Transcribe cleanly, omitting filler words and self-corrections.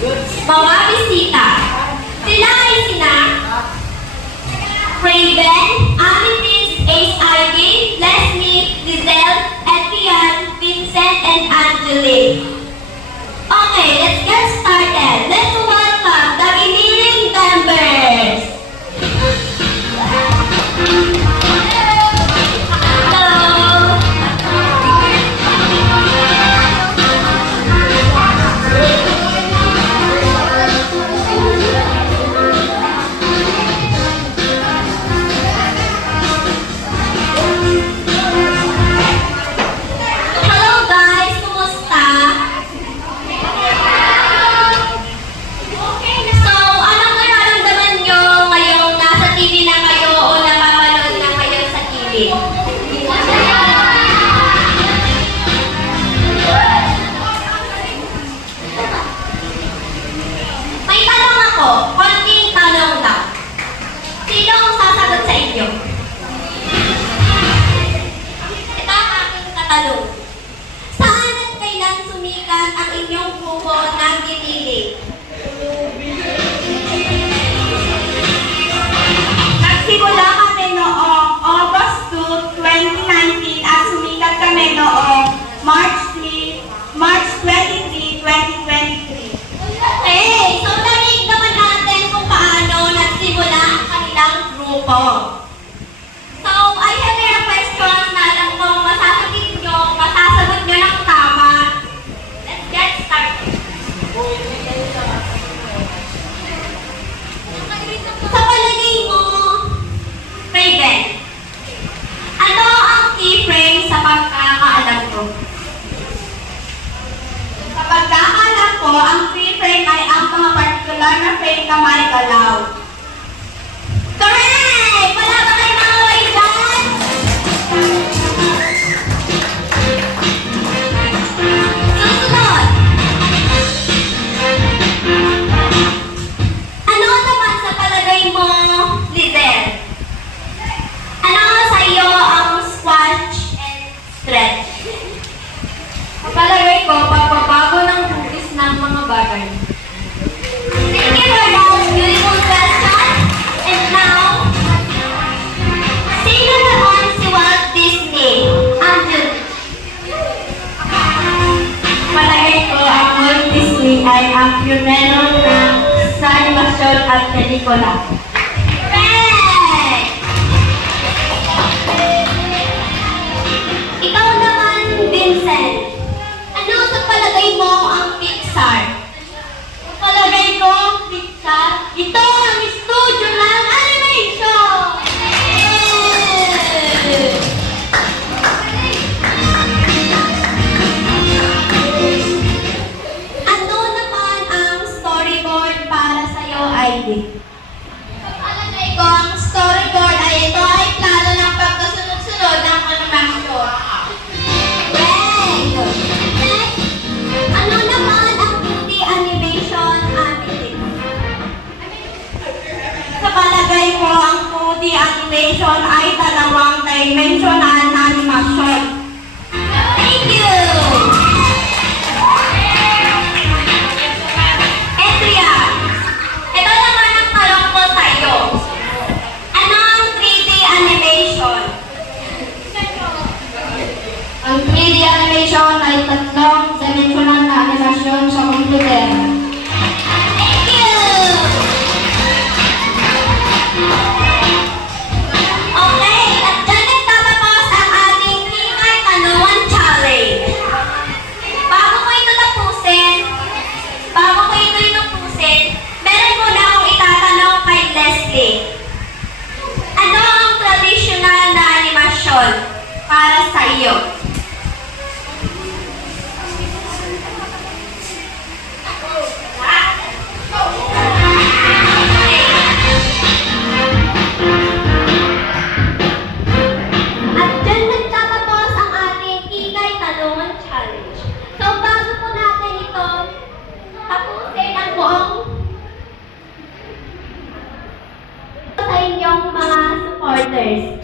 Mga bisita. Sila ay sina Raven, Amethyst, Ace Ivy, Leslie, Lizelle, Etienne, Vincent, and Angelique. Okay, let's get started. Let's welcome the remaining members. Saan at kailan sumikat ang inyong grupo ng Dinilig? Nagsimula kami noong August 2, 2019 at sumikat kami noong March 23, 2023. Okay, so narinig naman natin kung paano nagsimula ang kanilang grupo. So, I have your questions na alam kong masasagot nyo ng tama. Let's get started. Sa palagay mo, Raven, ano ang key frame sa pagkakaalam ko? Sa pagkakaalam ko, ang free frame ay ang mga particular na frame na may galaw. Correct! Wala ba kayo mga way dyan? Susunod! Ano naman sa palagay mo, Lizelle? Ano sa iyo ang squash and stretch? Sa palagay ko, pagbabago ng hugis ng mga bagay. Thank you for that beautiful question. And now, sino naman si Walt Disney? Angel. Palagay ko, ang Walt Disney ay ang pionero ng sa animasyon at pelikula. Correct! Ikaw naman, Vincent. Ano sa palagay mo ang Pixar? Sa palagay ko, Pixar, ito ang studio ng animation! Ano naman ang storyboard para sa'yo, Ivy? Sa palagay ko, ang storyboard ay ito ay plano ng pagkasunod-sunod ng animasyon. Correct! Next, ano naman ang 2D animation, Amethyst? Sa palagay ko, ang 2D animation ay dalawang dimensional na animasyon. Thank you! Andrea, ito naman ang tanong ko sa iyo. Ano ang 3D animation? Ang 3D animation ay tatlong dimensional na animasyon sa computer. Thank you! Okay, at dyan nagtatapos ang ating Hingay Tanungan Challenge. Bago ko ito tapusin, meron muna akong itatanong kay Leslie. Ano ang traditional na animasyon para sa iyo? At dyan nagtatapos ang ating Hingay Tanungan Challenge. So bago po natin ito tapusin ang buong sa inyong mga supporters.